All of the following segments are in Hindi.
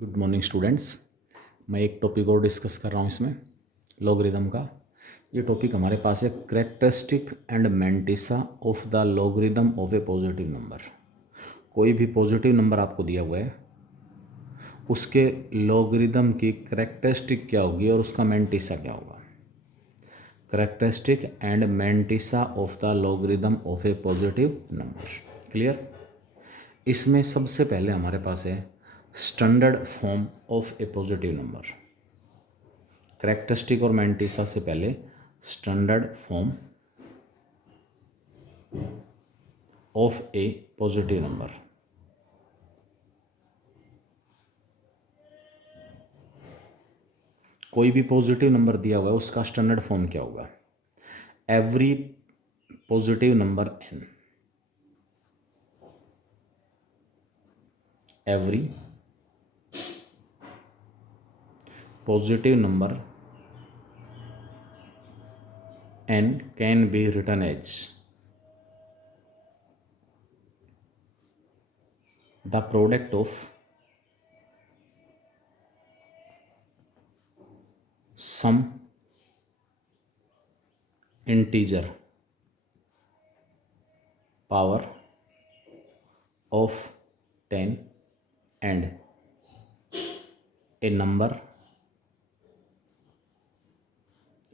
Good morning students. मैं एक टॉपिक और डिस्कस कर रहा हूँ इसमें, लॉगरिदम का। ये टॉपिक हमारे पास है characteristic and mantissa of the logarithm of A positive number. कोई भी पॉजिटिव नंबर आपको दिया हुआ है, उसके लॉगरिदम की कैरेक्टरिस्टिक क्या होगी और उसका मैंटिसा क्या होगा। Characteristic and mantissa of the logarithm of A positive number. Clear. इसमें सबसे पहले हमारे पास है standard form of A positive number. Characteristic और मैंटिसा से पहले standard form of A positive number. कोई भी पॉजिटिव नंबर दिया हुआ है, उसका स्टैंडर्ड फॉर्म क्या होगा। Every positive number n, every positive number n can be written as the product of some integer power of 10 and a number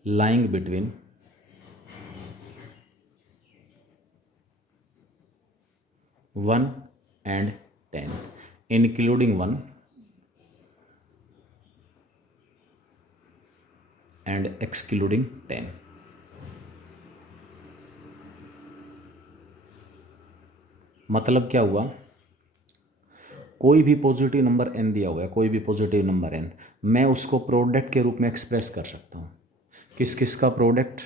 lying between 1 and 10, including 1 and excluding 10। मतलब क्या हुआ, कोई भी पॉजिटिव नंबर n दिया हुआ है, कोई भी पॉजिटिव नंबर n, मैं उसको प्रोडक्ट के रूप में एक्सप्रेस कर सकता हूँ। किस किस का product,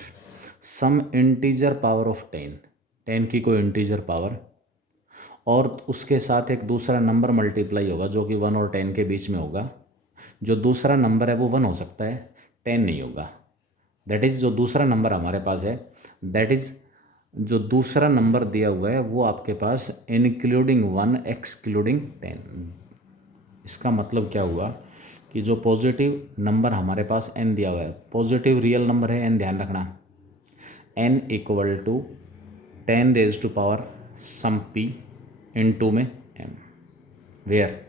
some integer power of 10, 10 की कोई इंटीजर पावर, और उसके साथ एक दूसरा नंबर मल्टीप्लाई होगा जो कि 1 और 10 के बीच में होगा। जो दूसरा नंबर है वो 1 हो सकता है, 10 नहीं होगा। दैट इज़ जो दूसरा नंबर हमारे पास है, दैट इज़ जो दूसरा नंबर दिया हुआ है वो आपके पास इंक्लूडिंग 1 एक्सक्लूडिंग 10। इसका मतलब क्या हुआ कि जो पॉजिटिव नंबर हमारे पास n दिया हुआ है, पॉजिटिव रियल नंबर है n, ध्यान रखना, n equal to 10 raise to power some p into में m, वेयर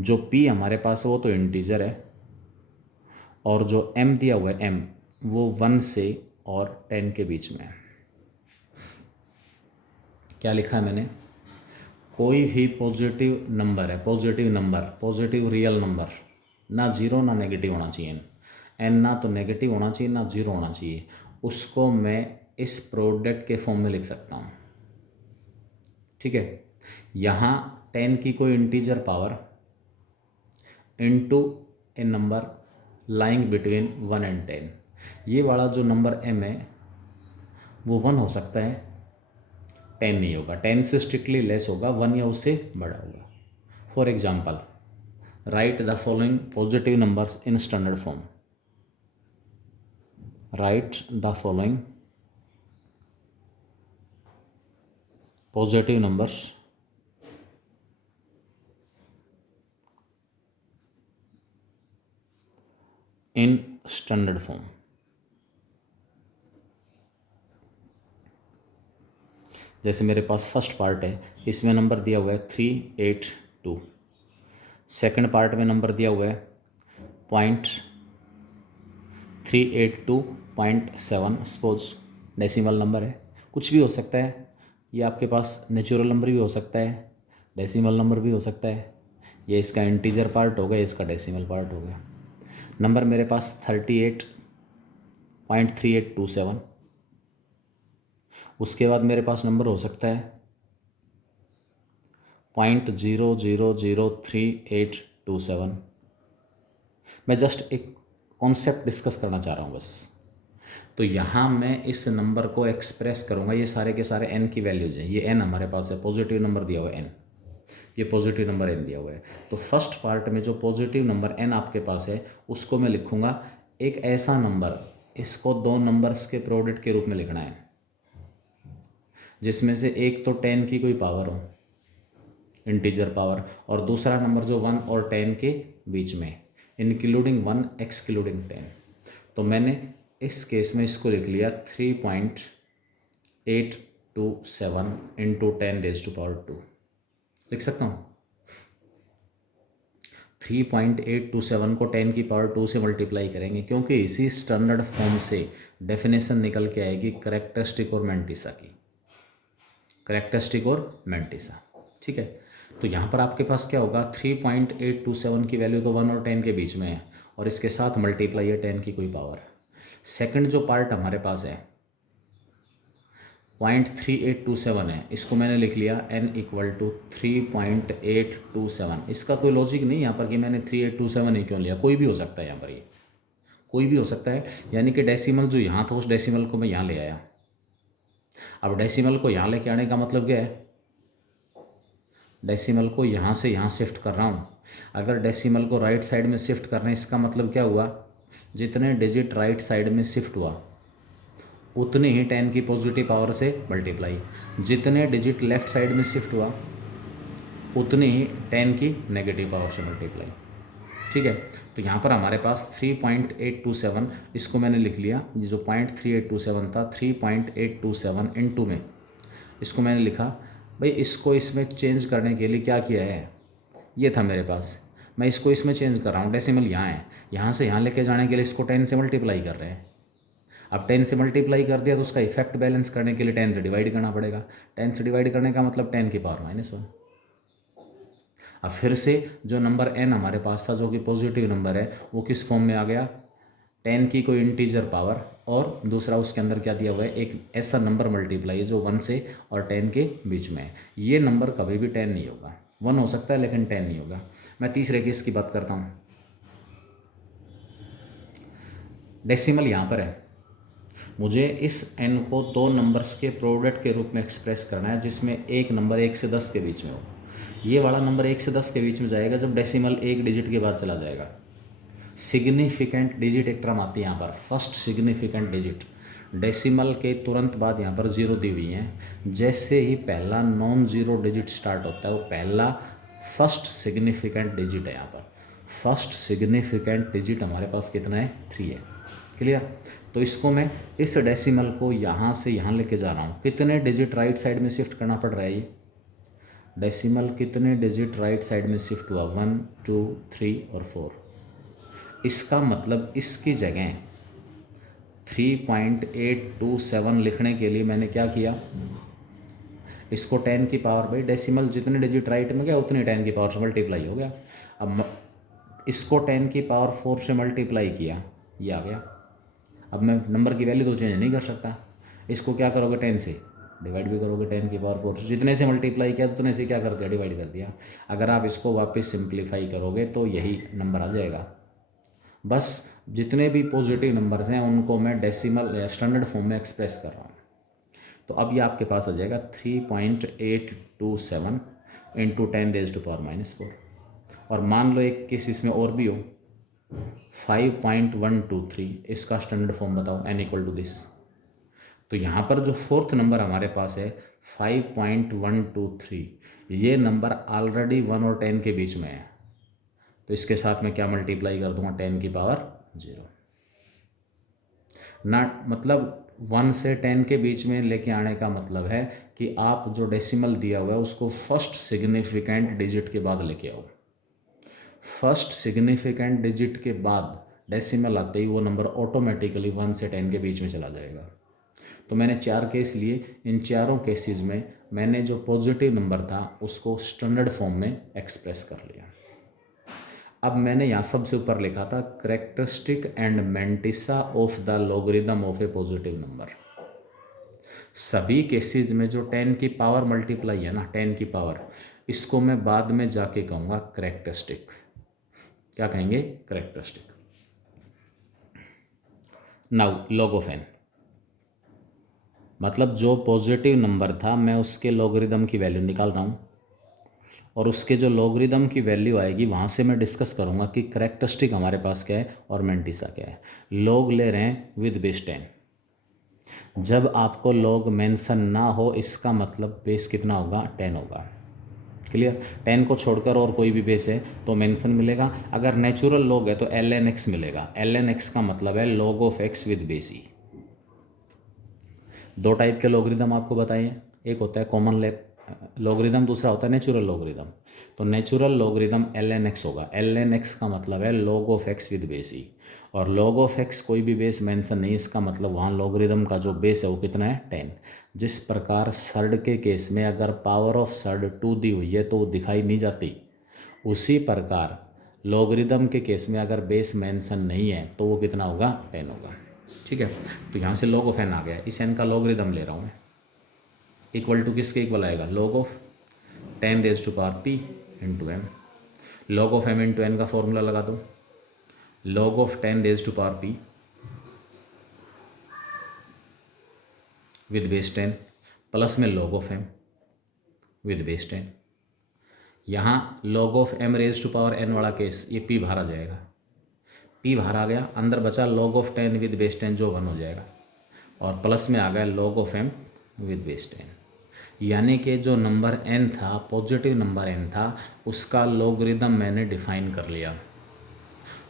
जो p हमारे पास है वो तो इंटीजर है, और जो m दिया हुआ है m वो 1 से और 10 के बीच में है। क्या लिखा है मैंने, कोई भी पॉजिटिव नंबर है, positive number, positive real number, ना जीरो ना नेगेटिव होना चाहिए, एन ना तो नेगेटिव होना चाहिए ना जीरो होना चाहिए, उसको मैं इस प्रोडक्ट के फॉर्म में लिख सकता हूँ। ठीक है, यहाँ 10 की कोई integer power into A number lying between 1 and 10, ये वाला जो नंबर m है वो 1 हो सकता है, 10 नहीं होगा, 10 से स्ट्रिक्टली लेस होगा, 1 या उससे बड़ा होगा। For example, right the following positive numbers in standard form. Right the following positive numbers in standard form. जैसे मेरे पास फर्स्ट पार्ट है, इसमें नंबर दिया हुआ है 382, सेकंड पार्ट में नंबर दिया हुआ है 0.382.7, सपोज डेसिमल नंबर है, कुछ भी हो सकता है, ये आपके पास नेचुरल नंबर भी हो सकता है, डेसिमल नंबर भी हो सकता है, ये इसका इंटीजर पार्ट हो गया, इसका डेसिमल पार्ट हो गया। नंबर मेरे पास 38.3827, उसके बाद मेरे पास नंबर हो सकता है 0.00032827। मैं जस्ट एक कॉन्सेप्ट डिस्कस करना चाह रहा हूँ बस। तो यहाँ मैं इस नंबर को एक्सप्रेस करूँगा, ये सारे के सारे n की वैल्यूज हैं, ये n हमारे पास है, पॉजिटिव नंबर दिया हुआ है n, ये पॉजिटिव नंबर n दिया हुआ है। तो फर्स्ट पार्ट में जो पॉजिटिव नंबर n आपके पास है उसको मैं लिखूँगा एक ऐसा नंबर, इसको दो नंबर्स के प्रोडक्ट के रूप में लिखना है, जिसमें से एक तो 10 की कोई पावर हो इंटीजर पावर, और दूसरा नंबर जो 1 और 10 के बीच में, इंक्लूडिंग 1 एक्सक्लूडिंग 10। तो मैंने इस केस में इसको लिख लिया 3.827 इंटू 10⁻²। लिख सकता हूँ 3.827 को 10⁻² से मल्टीप्लाई करेंगे, क्योंकि इसी स्टैंडर्ड फॉर्म से डेफिनेशन निकल के आएगी करैक्टरिस्टिक और मैंटिसा की, करैक्टरिस्टिक और मैंटिसा। ठीक है, तो यहाँ पर आपके पास क्या होगा, 3.827 की वैल्यू तो 1 और 10 के बीच में है, और इसके साथ मल्टीप्लाई है 10 की कोई पावर। सेकंड जो पार्ट हमारे पास है 0.3827 है, इसको मैंने लिख लिया n = 3.827। इसका कोई लॉजिक नहीं यहाँ पर कि मैंने 3827 ही क्यों लिया, कोई भी हो सकता है यहाँ पर, ये कोई भी हो सकता है। यानी कि डेसिमल जो यहाँ था उस डेसिमल को मैं यहाँ ले आया। अब डेसिमल को यहाँ लेके आने का मतलब क्या है, डेसिमल को यहाँ से यहाँ शिफ्ट कर रहा हूँ। अगर डेसिमल को राइट साइड में शिफ्ट करना है, इसका मतलब क्या हुआ, जितने डिजिट राइट साइड में शिफ्ट हुआ उतनी ही 10 की पॉजिटिव पावर से मल्टीप्लाई, जितने डिजिट लेफ्ट साइड में शिफ्ट हुआ उतनी ही 10 की नेगेटिव पावर से मल्टीप्लाई। ठीक है, तो यहाँ पर हमारे पास 3.827, इसको मैंने लिख लिया, ये जो 0.3827 था 3.827 इंटू में इसको मैंने लिखा। भाई इसको इसमें चेंज करने के लिए क्या किया है, ये था मेरे पास, मैं इसको इसमें चेंज कर रहा हूँ। डेसिमल यहाँ है, यहाँ से यहाँ लेके जाने के लिए इसको 10 से मल्टीप्लाई कर रहे हैं। अब 10 से मल्टीप्लाई कर दिया तो उसका इफेक्ट बैलेंस करने के लिए 10 से डिवाइड करना पड़ेगा। 10 से डिवाइड करने का मतलब 10 की पावर -1। अब फिर से जो नंबर n हमारे पास था जो कि पॉजिटिव नंबर है, वो किस फॉर्म में आ गया, 10 की कोई इंटीजर पावर, और दूसरा उसके अंदर क्या दिया हुआ है, एक ऐसा नंबर मल्टीप्लाई है जो 1 से और 10 के बीच में है। ये नंबर कभी भी 10 नहीं होगा, 1 हो सकता है लेकिन 10 नहीं होगा। मैं तीसरे केस की बात करता हूँ। डेसिमल यहाँ पर है, मुझे इस n को दो नंबर्स के प्रोडक्ट के रूप में एक्सप्रेस करना है, जिसमें एक नंबर 1 से 10 के बीच में हो। ये वाला नंबर 1 से 10 के बीच में जाएगा जब डेसिमल एक डिजिट के बाद चला जाएगा। सिग्निफिकेंट डिजिट एक टर्म आती है यहाँ पर, फर्स्ट सिग्निफिकेंट डिजिट, डेसिमल के तुरंत बाद यहाँ पर 0 दी हुई है। जैसे ही पहला नॉन जीरो डिजिट स्टार्ट होता है वो पहला फर्स्ट सिग्निफिकेंट डिजिट है। यहाँ पर फर्स्ट सिग्निफिकेंट डिजिट हमारे पास कितना है, 3 है। क्लियर, तो इसको मैं इस डेसिमल को यहाँ से यहाँ लेके जा रहा हूँ। कितने डिजिट राइट साइड में शिफ्ट करना पड़ रहा है, ये डेसिमल कितने डिजिट राइट साइड में शिफ्ट हुआ, 1 2 3 और 4। इसका मतलब इसकी जगह 3.827 लिखने के लिए मैंने क्या किया, इसको 10 की पावर, भाई डेसिमल जितने डिजिट राइट में गया उतने 10 की पावर से मल्टीप्लाई हो गया। अब इसको 10 की पावर 4 से मल्टीप्लाई किया, ये आ गया। अब मैं नंबर की वैल्यू तो चेंज नहीं कर सकता, इसको क्या करोगे, 10 से डिवाइड भी करोगे, 10 की पावर 4 से, जितने से मल्टीप्लाई किया उतने से क्या कर दिया, डिवाइड कर दिया। अगर आप इसको वापस सिंप्लीफाई करोगे तो यही नंबर आ जाएगा। बस जितने भी पॉजिटिव नंबर्स हैं उनको मैं डेसिमल स्टैंडर्ड फॉर्म में एक्सप्रेस कर रहा हूँ। तो अब ये आपके पास आ जाएगा 3.827 इंटू 10⁻⁻4। और मान लो एक केस इसमें और भी हो, 5.123, इसका स्टैंडर्ड फॉर्म बताओ, n = दिस। तो यहाँ पर जो फोर्थ नंबर हमारे पास है 5.123, ये नंबर ऑलरेडी 1 और 10 के बीच में है, तो इसके साथ मैं क्या मल्टीप्लाई कर दूंगा, 10 की पावर 0 ना। मतलब 1 से 10 के बीच में लेके आने का मतलब है कि आप जो डेसिमल दिया हुआ है उसको फर्स्ट सिग्निफिकेंट डिजिट के बाद लेके आओ। फर्स्ट सिग्निफिकेंट डिजिट के बाद डेसिमल आते ही वो नंबर ऑटोमेटिकली 1 से 10 के बीच में चला जाएगा। तो मैंने 4 केस लिए, इन चारों केसेस में मैंने जो पॉजिटिव नंबर था उसको स्टैंडर्ड फॉर्म में एक्सप्रेस कर लिया। अब मैंने यहाँ सबसे ऊपर लिखा था characteristic and mantissa of the logarithm of A positive number. सभी केसेस में जो 10 की पावर मल्टीप्लाई है ना, 10 की पावर, इसको मैं बाद में जाके कहूँगा करैक्टरिस्टिक। क्या कहेंगे, characteristic. Now log of n, मतलब जो पॉजिटिव नंबर था मैं उसके लॉगरिदम की वैल्यू निकाल रहा हूँ, और उसके जो लॉगरिदम की वैल्यू आएगी वहाँ से मैं डिस्कस करूँगा कि करैक्टरिस्टिक हमारे पास क्या है और मैंटिसा क्या है। लॉग ले रहे हैं विद बेस 10। जब आपको लॉग मेंशन ना हो इसका मतलब बेस कितना होगा, 10 होगा। क्लियर। 10 को छोड़कर और कोई भी बेस है तो मेंशन मिलेगा। अगर नेचुरल लॉग है तो ln x मिलेगा। ln x का मतलब है log of x with base e. दो टाइप के लॉगरिदम आपको बताइए, एक होता है कॉमन लॉगरिदम, दूसरा होता है नेचुरल लॉगरिदम। तो नेचुरल लॉगरिदम ln x होगा। ln x का मतलब है log of x with base e, और log ऑफ x कोई भी बेस मेंशन नहीं, इसका मतलब वहाँ लॉगरिदम का जो बेस है वो कितना है 10। जिस प्रकार सर्ड के केस में अगर पावर ऑफ सर्ड 2 दी हुई है तो वो दिखाई नहीं जाती, उसी प्रकार लॉगरिदम के केस में अगर बेस मेंशन नहीं है तो वो कितना होगा 10 होगा। ठीक है, तो यहाँ से log ऑफ n आ गया, इस n का लॉगरिदम ले रहा हूँ मैं। इक्वल टू किसके इक्वल आएगा, log of 10 raise to power p into m. log of m into n का फॉर्मूला लगा दो, log of 10 raise to power p with base 10 plus में log of m with base 10। यहाँ log of m raise to power n वाला केस ये p बाहर आ जाएगा, p बाहर आ गया, अंदर बचा log ऑफ 10 विद बेस 10 जो 1 हो जाएगा, और प्लस में आ गया log of m with base 10। यानी कि जो नंबर n था, पॉजिटिव नंबर n था, उसका लॉगरिदम मैंने डिफाइन कर लिया।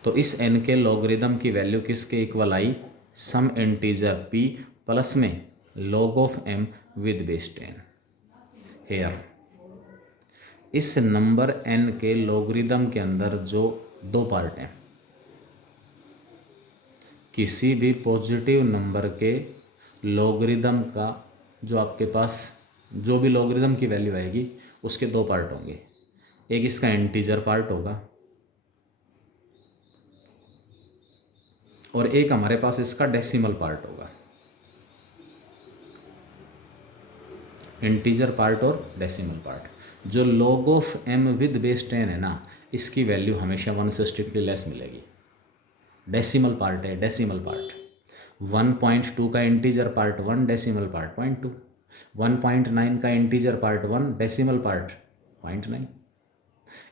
तो इस n के लॉगरिदम की वैल्यू किसके इक्वल आई, सम इंटीजर p प्लस में log of m with base 10। Here इस नंबर n के लॉगरिदम के अंदर जो दो पार्ट हैं, किसी भी पॉजिटिव नंबर के लॉगरिदम का जो आपके पास जो भी लॉगरिदम की वैल्यू आएगी उसके दो पार्ट होंगे, एक इसका इंटीजर पार्ट होगा और एक हमारे पास इसका डेसिमल पार्ट होगा। इंटीजर पार्ट और डेसिमल पार्ट। जो log of m with base 10 है ना, इसकी वैल्यू हमेशा 1 से स्ट्रिक्टली लेस मिलेगी। डेसिमल पार्ट है, डेसिमल पार्ट 1.2 का इंटीजर पार्ट 1, डेसिमल पार्ट 0.2, 1.9 का इंटीजर पार्ट 1, डेसिमल पार्ट 0.9।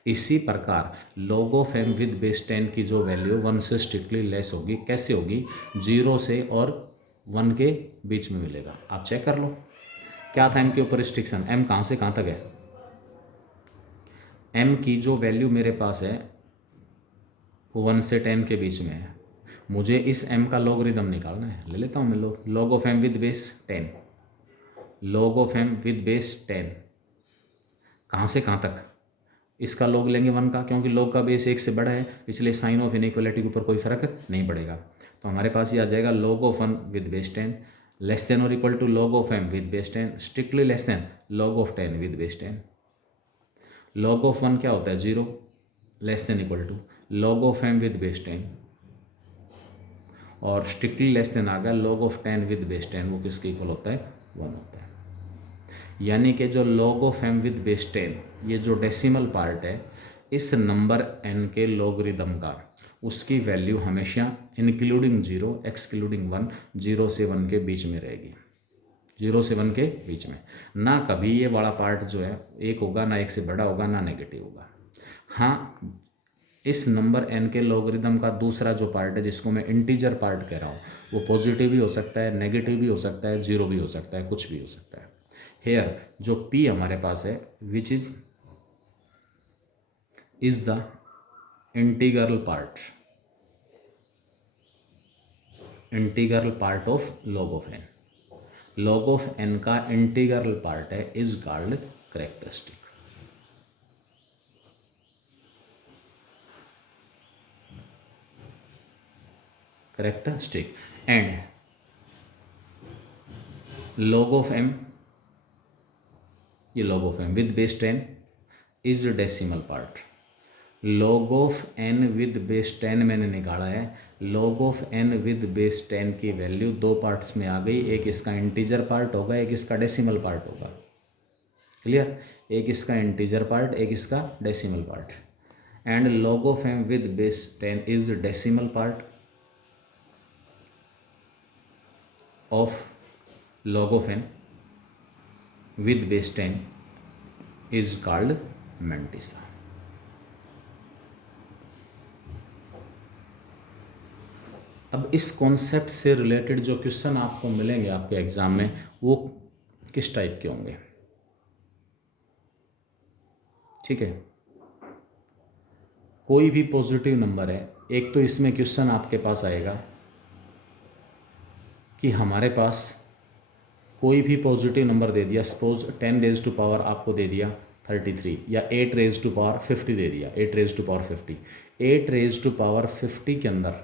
इसी प्रकार log of m with base 10 की जो वैल्यू 1 से स्ट्रिक्टली लेस होगी, कैसे होगी, 0 से और 1 के बीच में मिलेगा। आप चेक कर लो क्या था m के ऊपर रिस्ट्रिक्शन, m कहाँ से कहाँ तक है। m की जो वैल्यू मेरे पास है वो 1 से 10 के बीच में है, मुझे इस m का लॉगरिदम निकालना है। ले लेता हूँ मैं log of m with base 10, log of m with base 10 कहाँ से कहाँ तक, इसका log लेंगे 1 का, क्योंकि log का बेस 1 से बड़ा है, इसलिए साइन ऑफ इनइक्वालिटी के ऊपर कोई फर्क नहीं पड़ेगा। तो हमारे पास ये आ जाएगा log of 1 with base 10 less than और equal to log of m with base 10, strictly less than log of 10 with base 10। log of 1 क्या होता है 0, less than equal to log of m with base 10, और स्ट्रिक्टली लेस देन आ गया log ऑफ 10 विद बेस 10, वो किसके इक्वल होता है 1 होता है। यानी कि जो log of m with base 10, ये जो डेसिमल पार्ट है इस नंबर n के लॉगरिदम का, उसकी वैल्यू हमेशा इंक्लूडिंग 0 एक्सक्लूडिंग 1, 0 से 1 के बीच में रहेगी, 0 से 1 के बीच में। ना कभी ये वाला पार्ट जो है 1 होगा, ना 1 से बड़ा होगा, ना नेगेटिव होगा। हाँ, इस नंबर n के लॉगरिदम का दूसरा जो पार्ट है जिसको मैं इंटीजर पार्ट कह रहा हूँ, वो पॉजिटिव भी हो सकता है, नेगेटिव भी हो सकता है, 0 भी हो सकता है, कुछ भी हो सकता है। हेयर जो p हमारे पास है which is the integral part of log of n। log of n का इंटीग्रल पार्ट है is called characteristic. And log of m, ये log of m with base 10 is decimal part. log of n with base 10 मैंने निकाला है, log of n with base 10 की वैल्यू दो पार्ट्स में आ गई, एक इसका इंटीजर पार्ट होगा, एक इसका डेसिमल पार्ट होगा। क्लियर, एक इसका इंटीजर पार्ट, एक इसका decimal part. And log of m with base 10 is decimal part of log of n with base 10 is called mantissa। अब इस कॉन्सेप्ट से रिलेटेड जो क्वेश्चन आपको मिलेंगे आपके एग्जाम में वो किस टाइप के होंगे, ठीक है, कोई भी पॉजिटिव नंबर है, एक तो इसमें क्वेश्चन आपके पास आएगा कि हमारे पास कोई भी पॉजिटिव नंबर दे दिया, सपोज 10 रेज टू पावर आपको दे दिया 33 या 8 रेज टू पावर 50 दे दिया, 8 raise to power 50, 8 raise to power 50 के अंदर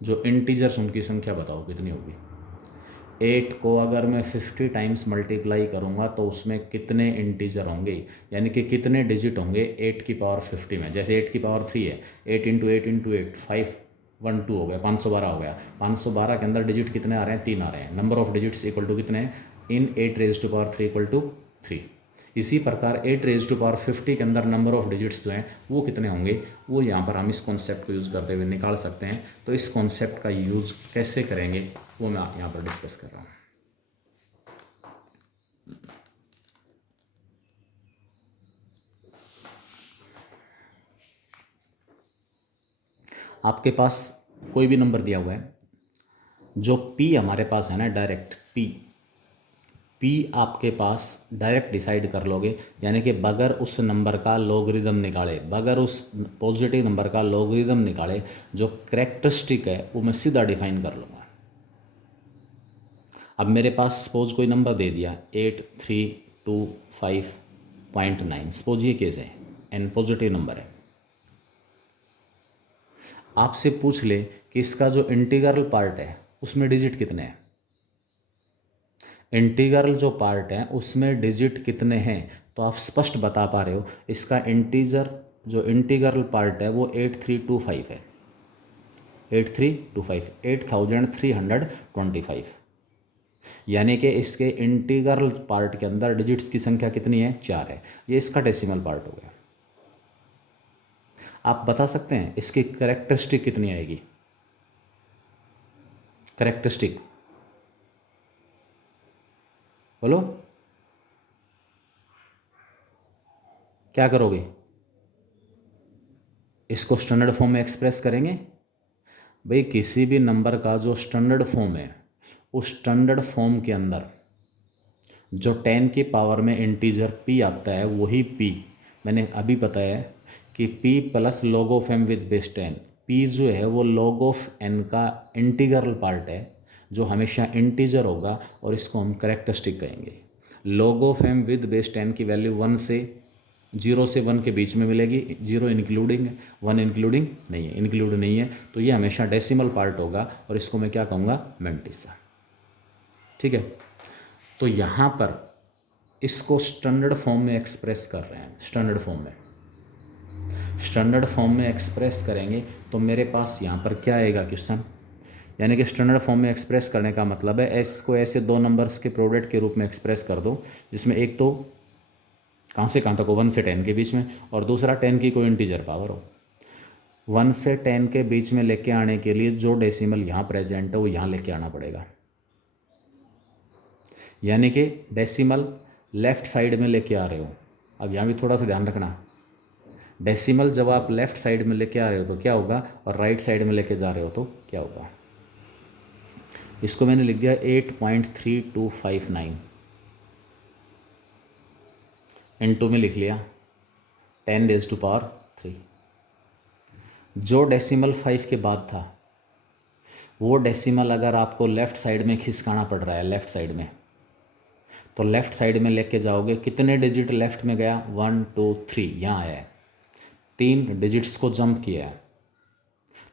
जो इंटीजर्स उनकी संख्या बताओ कितनी होगी। 8 को अगर मैं 50 टाइम्स मल्टीप्लाई करूँगा तो उसमें कितने इंटीजर होंगे, यानी कि कितने डिजिट होंगे 8 की पावर 50 में। जैसे 8 की पावर 3 है, 8 इंटू 8 इंटू 8 512 हो गया, 512 हो गया। 512 के अंदर डिजिट कितने आ रहे हैं, 3 आ रहे हैं। Number of digits equal to कितने हैं, in 8 raise to power 3 equal to 3। इसी प्रकार 8 रेज टू पावर 50 के अंदर नंबर ऑफ डिजिट्स जो हैं वो कितने होंगे, वो यहाँ पर हम इस कॉन्सेप्ट को यूज़ करते हुए निकाल सकते हैं। तो इस कॉन्सेप्ट का यूज़ कैसे करेंगे वो मैं यहाँ पर डिस्कस कर रहा हूँ। आपके पास कोई भी नंबर दिया हुआ है, जो P हमारे पास है ना, डायरेक्ट P आपके पास डायरेक्ट डिसाइड कर लोगे, यानी कि बगैर उस नंबर का लॉगरिदम निकाले, बगैर उस पॉजिटिव नंबर का लॉगरिदम निकाले, जो कैरेक्टरिस्टिक है वो मैं सीधा डिफाइन कर लूँगा। अब मेरे पास सपोज कोई नंबर दे दिया 8325.9, सपोज ये केस है, एन पॉजिटिव नंबर है। आपसे पूछ ले कि इसका जो इंटीग्रल पार्ट है उसमें डिजिट कितने हैं, इंटीग्रल जो पार्ट है उसमें डिजिट कितने हैं, तो आप स्पष्ट बता पा रहे हो इसका इंटीजर जो इंटीग्रल पार्ट है वो 8325 है, 8325, 8325, यानी कि इसके इंटीग्रल पार्ट के अंदर डिजिट्स की संख्या कितनी है, 4 है। ये इसका डेसिमल पार्ट हो गया। आप बता सकते हैं इसकी कैरेक्टरिस्टिक कितनी आएगी, कैरेक्टरिस्टिक बोलो, क्या करोगे, इसको स्टैंडर्ड फॉर्म में एक्सप्रेस करेंगे। भाई किसी भी नंबर का जो स्टैंडर्ड फॉर्म है, उस स्टैंडर्ड फॉर्म के अंदर जो 10 की पावर में इंटीजर p आता है वही p, मैंने अभी बताया कि p plus log of m with base 10, p जो है वो लॉग ऑफ n का इंटीग्रल पार्ट है जो हमेशा इंटीजर होगा, और इसको हम कैरेक्टरिस्टिक कहेंगे। Log of m with base 10 की वैल्यू 1 से 0 से 1 के बीच में मिलेगी, 0 इंक्लूडिंग, 1 इंक्लूडिंग नहीं है, इंक्लूड नहीं है, तो ये हमेशा डेसिमल पार्ट होगा, और इसको मैं क्या कहूँगा, मैंटिसा। ठीक है, तो यहाँ पर इसको स्टैंडर्ड फॉर्म में एक्सप्रेस कर रहे हैं, स्टैंडर्ड फॉर्म में एक्सप्रेस करेंगे तो मेरे पास यहाँ पर क्या आएगा क्वेश्चन, यानी कि स्टैंडर्ड फॉर्म में एक्सप्रेस करने का मतलब है इसको ऐसे दो नंबर्स के प्रोडक्ट के रूप में एक्सप्रेस कर दो, जिसमें एक तो कहाँ से कहाँ तक हो, 1 से 10 के बीच में, और दूसरा 10 की कोई इंटीजर पावर हो। 1 से 10 के बीच में लेके आने के लिए जो डेसिमल यहाँ प्रेजेंट है वो यहाँ लेके आना पड़ेगा, यानी कि डेसिमल लेफ़्ट साइड में लेके आ रहे हो। अब यहाँ भी थोड़ा सा ध्यान रखना, डेसिमल जब आप लेफ़्ट साइड में लेके आ रहे हो तो क्या होगा, और राइट साइड में लेके जा रहे हो तो क्या होगा। इसको मैंने लिख दिया 8.3259, इनटू में लिख लिया 10 रेज़ टू पावर 3। जो डेसिमल 5 के बाद था वो डेसिमल अगर आपको लेफ़्ट साइड में खिसकाना पड़ रहा है, लेफ़्ट साइड में, तो लेफ़्ट साइड में लेके जाओगे, कितने डिजिट लेफ़्ट में गया, 1 2 3, यहाँ आया है, 3 डिजिट्स को जंप किया है,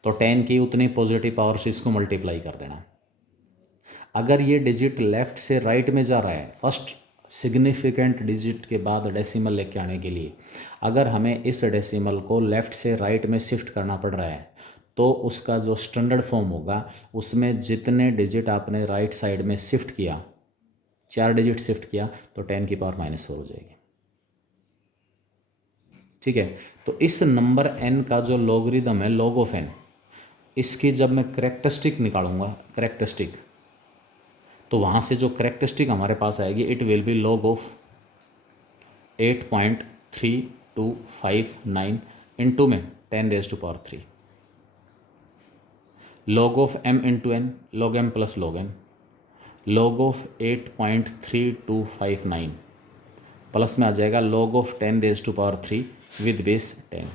तो 10 की उतनी पॉजिटिव पावर से इसको मल्टीप्लाई कर देना। अगर ये डिजिट लेफ़्ट से राइट में जा रहा है, फर्स्ट सिग्निफिकेंट डिजिट के बाद डेसिमल लेके आने के लिए, अगर हमें इस डेसिमल को लेफ़्ट से राइट में शिफ्ट करना पड़ रहा है, तो उसका जो स्टैंडर्ड फॉर्म होगा उसमें जितने डिजिट आपने राइट साइड में शिफ्ट किया, 4 डिजिट शिफ्ट किया, तो 10 की पावर -4 हो जाएगी। ठीक है, तो इस नंबर n का जो लॉगरिदम है, लॉग ऑफ n, इसकी जब मैं करेक्टरिस्टिक निकालूंगा, करेक्टरिस्टिक, तो वहाँ से जो करेक्टरिस्टिक हमारे पास आएगी, it will be log of 8.3259 into में 10 raise to power 3, log of m into n, log m plus log n, log of 8.3259 plus में आ जाएगा log of 10 raise to power 3 with base 10,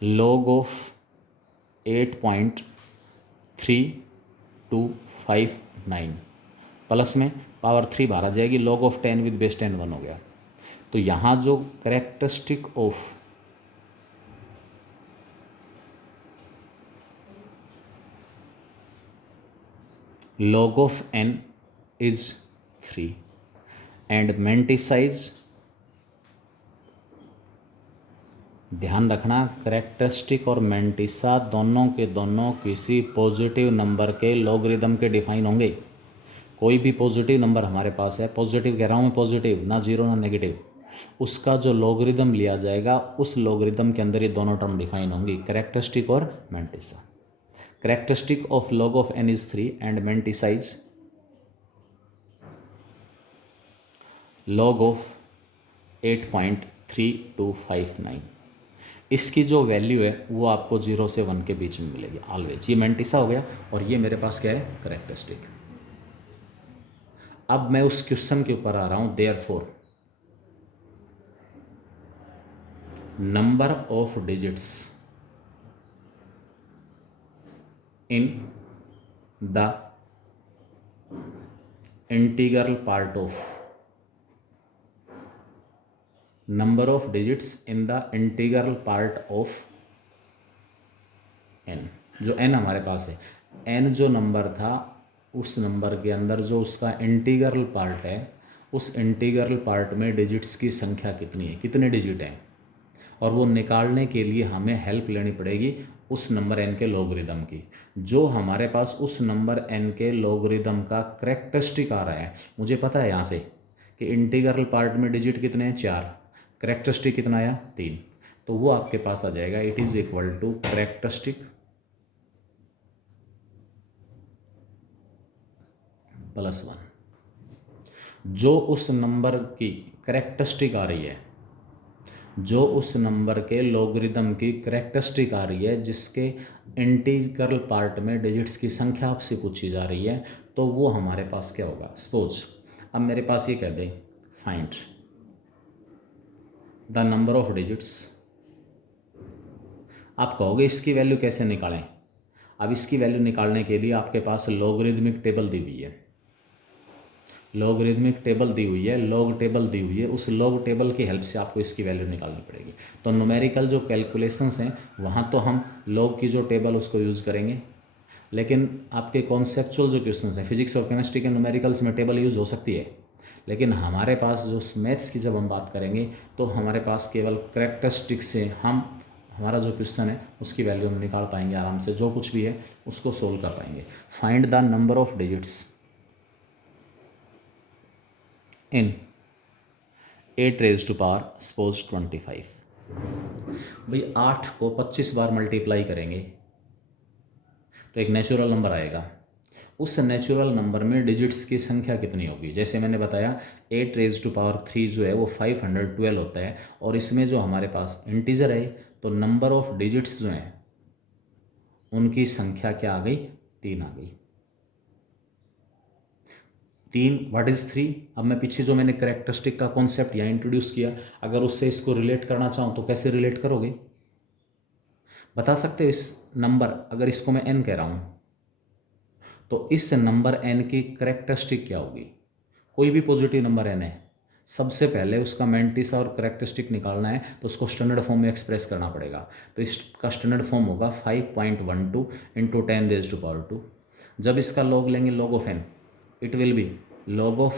log of 8.3259 plus में पावर 3 बाहर आ जाएगी, log ऑफ 10 विद बेस 10 1 हो गया। तो यहाँ जो characteristic of log of n is 3 and मेंटिसाइज, ध्यान रखना करेक्टरिस्टिक और मेंटिसा दोनों के दोनों किसी पॉजिटिव नंबर के लॉगरिदम के डिफाइन होंगे। कोई भी पॉजिटिव नंबर हमारे पास है, पॉजिटिव कह रहा हूँ मैं, पॉजिटिव ना जीरो ना नेगेटिव, उसका जो लॉगरिदम लिया जाएगा उस लॉगरिदम के अंदर ये दोनों टर्म डिफाइन होंगी, करेक्टरिस्टिक और mantissa. Characteristic of log of n is 3 and menticide log of 8.3259। इसकी जो वैल्यू है वो आपको 0 से 1 के बीच में मिलेगी ऑलवेज। ये मेंटिसा हो गया और ये मेरे पास क्या है, करेक्टरिस्टिक। अब मैं उस क्वेश्चन के ऊपर आ रहा हूं, therefore number of digits in the integral part of number of digits in the integral part of n। जो n हमारे पास है, n जो नंबर था उस नंबर के अंदर जो उसका इंटीग्रल पार्ट है, उस इंटीग्रल पार्ट में डिजिट्स की संख्या कितनी है, कितने डिजिट हैं, और वो निकालने के लिए हमें हेल्प लेनी पड़ेगी उस नंबर n के लॉगरिदम की। जो हमारे पास उस नंबर n के लॉगरिदम का करेक्टरिस्टिक आ रहा है, मुझे पता है यहाँ से कि इंटीग्रल पार्ट में डिजिट कितने हैं, 4, करेक्टरिस्टिक कितना आया, 3, तो वो आपके पास आ जाएगा, it is equal to characteristic plus 1। जो उस नंबर की करेक्टरिस्टिक आ रही है, जो उस नंबर के लॉगरिदम की करेक्टरिस्टिक आ रही है, जिसके इंटीग्रल पार्ट में डिजिट्स की संख्या आपसे पूछी जा रही है, तो वो हमारे पास क्या होगा। सपोज अब मेरे पास ये कह दे, find the number of digits. आप कहोगे इसकी वैल्यू कैसे निकालें। अब इसकी वैल्यू निकालने के लिए आपके पास लॉगरिदमिक टेबल दी हुई है, लॉगरिदमिक टेबल दी हुई है, लॉग टेबल दी हुई है, उस लॉग टेबल की हेल्प से आपको इसकी वैल्यू निकालनी पड़ेगी। तो न्यूमेरिकल जो कैलकुलेशंस हैं वहाँ तो हम लॉग की जो टेबल उसको यूज़ करेंगे, लेकिन आपके कॉन्सेप्चुअल जो क्वेश्चंस हैं फिजिक्स और केमिस्ट्री के न्यूमेरिकल्स में टेबल यूज़ हो सकती है, लेकिन हमारे पास जो मैथ्स की जब हम बात करेंगे तो हमारे पास केवल करेक्टरिस्टिक से हम हमारा जो क्वेश्चन है उसकी वैल्यू हम निकाल पाएंगे आराम से, जो कुछ भी है उसको सोल्व कर पाएंगे। Find the number of digits in 8 raise to power suppose 25। भाई 8 को 25 बार मल्टीप्लाई करेंगे तो एक नेचुरल नंबर आएगा। उस नेचुरल नंबर में डिजिट्स की संख्या कितनी होगी। जैसे मैंने बताया 8 रेज टू पावर 3 जो है वो 512 होता है, और इसमें जो हमारे पास इंटीजर है तो नंबर ऑफ डिजिट्स जो हैं उनकी संख्या क्या आ गई, 3 आ गई। 3 व्हाट इज़ 3। अब मैं पीछे जो मैंने करेक्टरिस्टिक का कॉन्सेप्ट यहाँ इंट्रोड्यूस किया, अगर उससे इसको रिलेट करना चाहूँ तो कैसे रिलेट करोगे, बता सकते हो। इस नंबर अगर इसको मैं n कह रहा हूँ तो इस नंबर n की करेक्टरिस्टिक क्या होगी। कोई भी पॉजिटिव नंबर n है, सबसे पहले उसका मेंटिसा और करेक्टरिस्टिक निकालना है तो उसको स्टैंडर्ड फॉर्म में एक्सप्रेस करना पड़ेगा। तो इसका स्टैंडर्ड फॉर्म होगा 5.12 इंटू 10 रेज टू पावर 2। जब इसका लॉग लेंगे log of n, it will be log of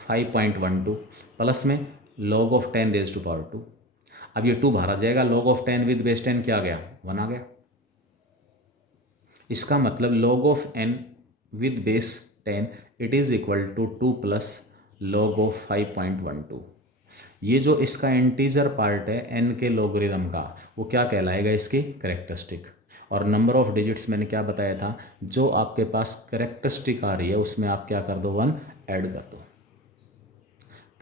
5.12 plus में log of 10 raise to power 2। अब ये 2 बाहर आ जाएगा, log ऑफ 10 विद बेस 10 क्या आ गया, 1 आ गया। इसका मतलब log of n with base 10 it is equal to 2 plus log of 5.12। ये जो इसका इंटीजर पार्ट है n के लॉगरिदम का, वो क्या कहलाएगा, इसकी करेक्टरिस्टिक। और नंबर ऑफ डिजिट्स मैंने क्या बताया था, जो आपके पास करेक्टरिस्टिक आ रही है उसमें आप क्या कर दो, 1 ऐड कर दो।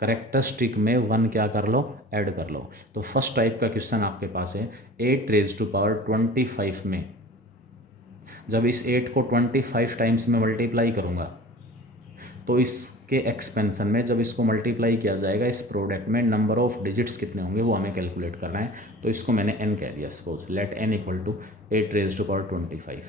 करेक्टरिस्टिक में 1 क्या कर लो, ऐड कर लो। तो फर्स्ट टाइप का क्वेश्चन आपके पास है 8 रेज टू पावर 25 में जब इस 8 को 25 टाइम्स में मल्टीप्लाई करूँगा तो इस के एक्सपेंशन में जब इसको मल्टीप्लाई किया जाएगा इस प्रोडक्ट में नंबर ऑफ डिजिट्स कितने होंगे वो हमें कैलकुलेट करना है। तो इसको मैंने n कह दिया। Suppose let n equal to 8 raise to power 25।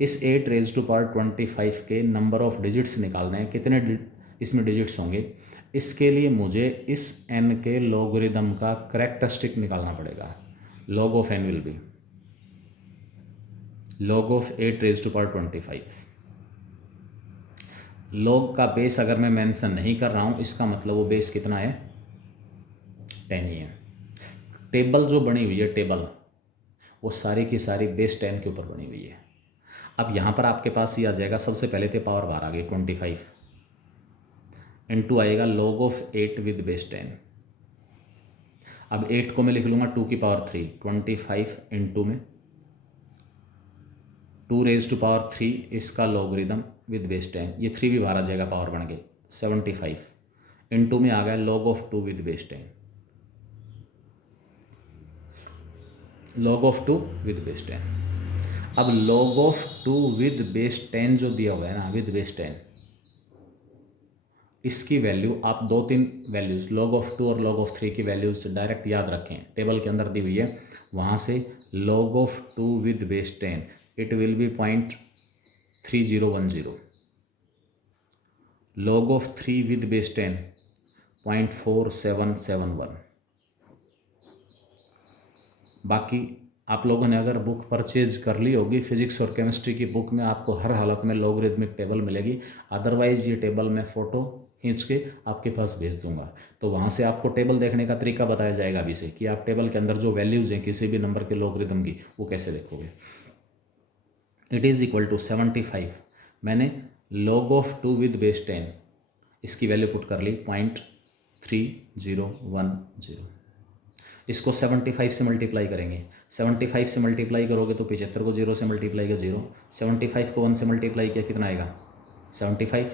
इस 8 रेज टू पावर 25 के नंबर ऑफ डिजिट्स निकालने हैं, कितने इसमें डिजिट्स होंगे। इसके लिए मुझे इस n के लॉगरिदम का कैरेक्टरिस्टिक निकालना पड़ेगा। log of n will be log of 8 raise to power 25। log का बेस अगर मैं मेंशन नहीं कर रहा हूँ इसका मतलब वो बेस कितना है, 10 ही है। टेबल जो बनी हुई है टेबल वो सारी की सारी बेस 10 के ऊपर बनी हुई है। अब यहाँ पर आपके पास ये आ जाएगा, सबसे पहले तो पावर बाहर आ गई 25 इनटू आएगा log ऑफ 8 विद बेस 10। अब 8 को मैं लिख लूँगा 2 की पावर 3, 25 इनटू में 2 रेज टू पावर 3 इसका लॉगरिदम विद बेस 10। ये 3 भी बाहर आ जाएगा पावर बन के 75 इनटू में आ गया log of 2 with base 10। log of 2 with base 10। अब log ऑफ 2 विद बेस 10 जो दिया हुआ है ना, विद बेस 10, इसकी वैल्यू आप 2-3 वैल्यूज़ log ऑफ 2 और log ऑफ 3 की वैल्यूज़ डायरेक्ट याद रखें, टेबल के अंदर दी हुई है। वहाँ से log of 2 with base 10 it will B 0.3010। log of 3 with base 10 0.4771। बाकी आप लोगों ने अगर बुक परचेज कर ली होगी फिजिक्स और केमिस्ट्री की बुक में, आपको हर हालत में लॉगरिदमिक टेबल मिलेगी। अदरवाइज ये टेबल मैं फ़ोटो खींच के आपके पास भेज दूंगा, तो वहाँ से आपको टेबल देखने का तरीका बताया जाएगा अभी से कि आप टेबल के अंदर जो वैल्यूज़ हैं किसी भी नंबर के लॉगरिदम की वो कैसे देखोगे। It is equal to 75। मैंने log ऑफ 2 विद बेस 10 इसकी वैल्यू पुट कर ली 0.3010। इसको 75 से मल्टीप्लाई करेंगे। 75 से मल्टीप्लाई करोगे तो 75 को 0 से मल्टीप्लाई किया 0, 75 को 1 से मल्टीप्लाई किया कितना आएगा 75,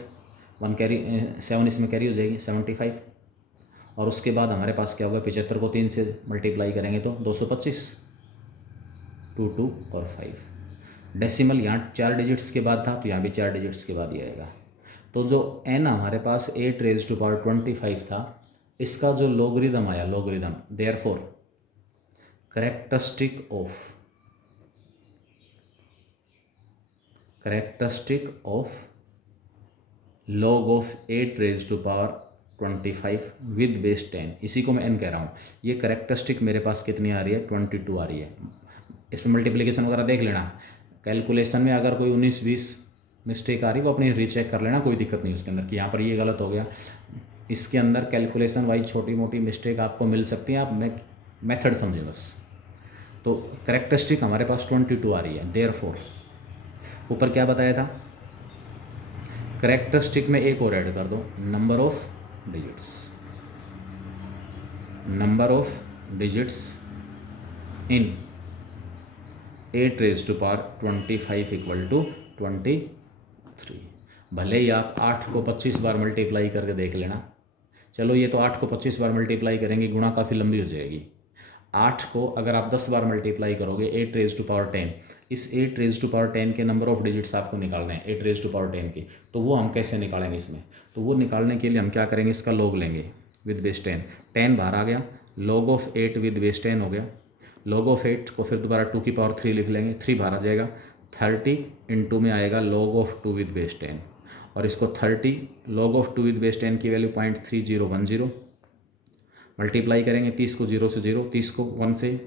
1 कैरी 7 इसमें कैरी हो जाएगी 75। और उसके बाद हमारे पास क्या होगा, 75 को 3 से मल्टीप्लाई करेंगे तो 225, 2 2 और 5। डेसिमल यहाँ 4 डिजिट्स के बाद था तो यहाँ भी 4 डिजिट्स के बाद ही आएगा। तो जो n हमारे पास 8 रेज टू पावर 25 था, इसका जो लॉगरिदम आया, logarithm therefore characteristic of log of 8 raise to power 25 with base 10, इसी को मैं n कह रहा हूँ। ये कैरेक्टरिस्टिक मेरे पास कितनी आ रही है, 22 आ रही है। इसमें मल्टीप्लिकेशन वगैरह देख लेना, कैलकुलेशन में अगर कोई 19-20 मिस्टेक आ रही वो अपनी रीचेक कर लेना, कोई दिक्कत नहीं उसके अंदर कि यहाँ पर ये गलत हो गया। इसके अंदर कैलकुलेशन वाइज छोटी मोटी मिस्टेक आपको मिल सकती है, आप मेथड समझें बस। तो कैरेक्टरिस्टिक हमारे पास 22 आ रही है। देयरफॉर ऊपर क्या बताया था, कैरेक्टरिस्टिक में एक और ऐड कर दो, number of digits in 8 raise to power 25 equal to 23। भले ही आप 8 को 25 बार मल्टीप्लाई करके देख लेना। चलो ये तो 8 को 25 बार मल्टीप्लाई करेंगे, गुणा काफ़ी लंबी हो जाएगी। 8 को अगर आप 10 बार मल्टीप्लाई करोगे 8 रेज टू पावर 10, इस 8 रेज टू पावर 10 के नंबर ऑफ डिजिट्स आपको निकालने हैं 8 रेज टू पावर 10 की। तो वो हम कैसे निकालेंगे इसमें, तो वो निकालने के लिए हम क्या करेंगे, इसका लॉग लेंगे विद बेस 10। 10 बाहर आ गया, log ऑफ 8 विद बेस 10 हो गया। log ऑफ 8 को फिर दोबारा 2 की पावर 3 लिख लेंगे, 3 बाहर आ जाएगा, 30 इनटू में आएगा log ऑफ 2 विद बेस 10। और इसको 30 log ऑफ 2 विद बेस 10 की वैल्यू 0.3010 मल्टीप्लाई करेंगे। 30 को 0 से 0, 30 को 1 से,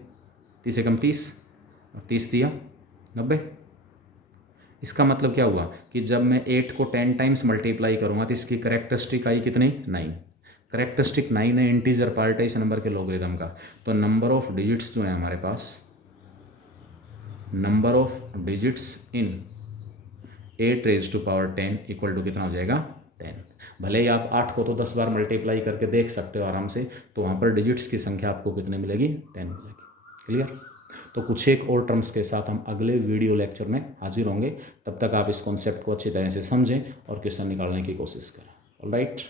30 से कम 30 और 30 दिया 90। इसका मतलब क्या हुआ कि जब मैं 8 को 10 टाइम्स मल्टीप्लाई करूँगा तो इसकी कैरेक्टरिस्टिक आई कितनी, 9। कैरेक्टरिस्टिक 9 है, इंटीजर पार्ट है इस नंबर के लॉगरिदम का। तो नंबर ऑफ डिजिट्स जो है हमारे पास, number of digits in 8 raise to power 10 equal to कितना हो जाएगा, 10। भले ही आप 8 को तो 10 बार मल्टीप्लाई करके देख सकते हो आराम से, तो वहाँ पर डिजिट्स की संख्या आपको कितनी मिलेगी, 10 मिलेगी। क्लियर। तो कुछ एक और टर्म्स के साथ हम अगले वीडियो लेक्चर में हाजिर होंगे। तब तक आप इस कॉन्सेप्ट को अच्छी तरह से समझें और क्वेश्चन निकालने की कोशिश करें। ऑलराइट।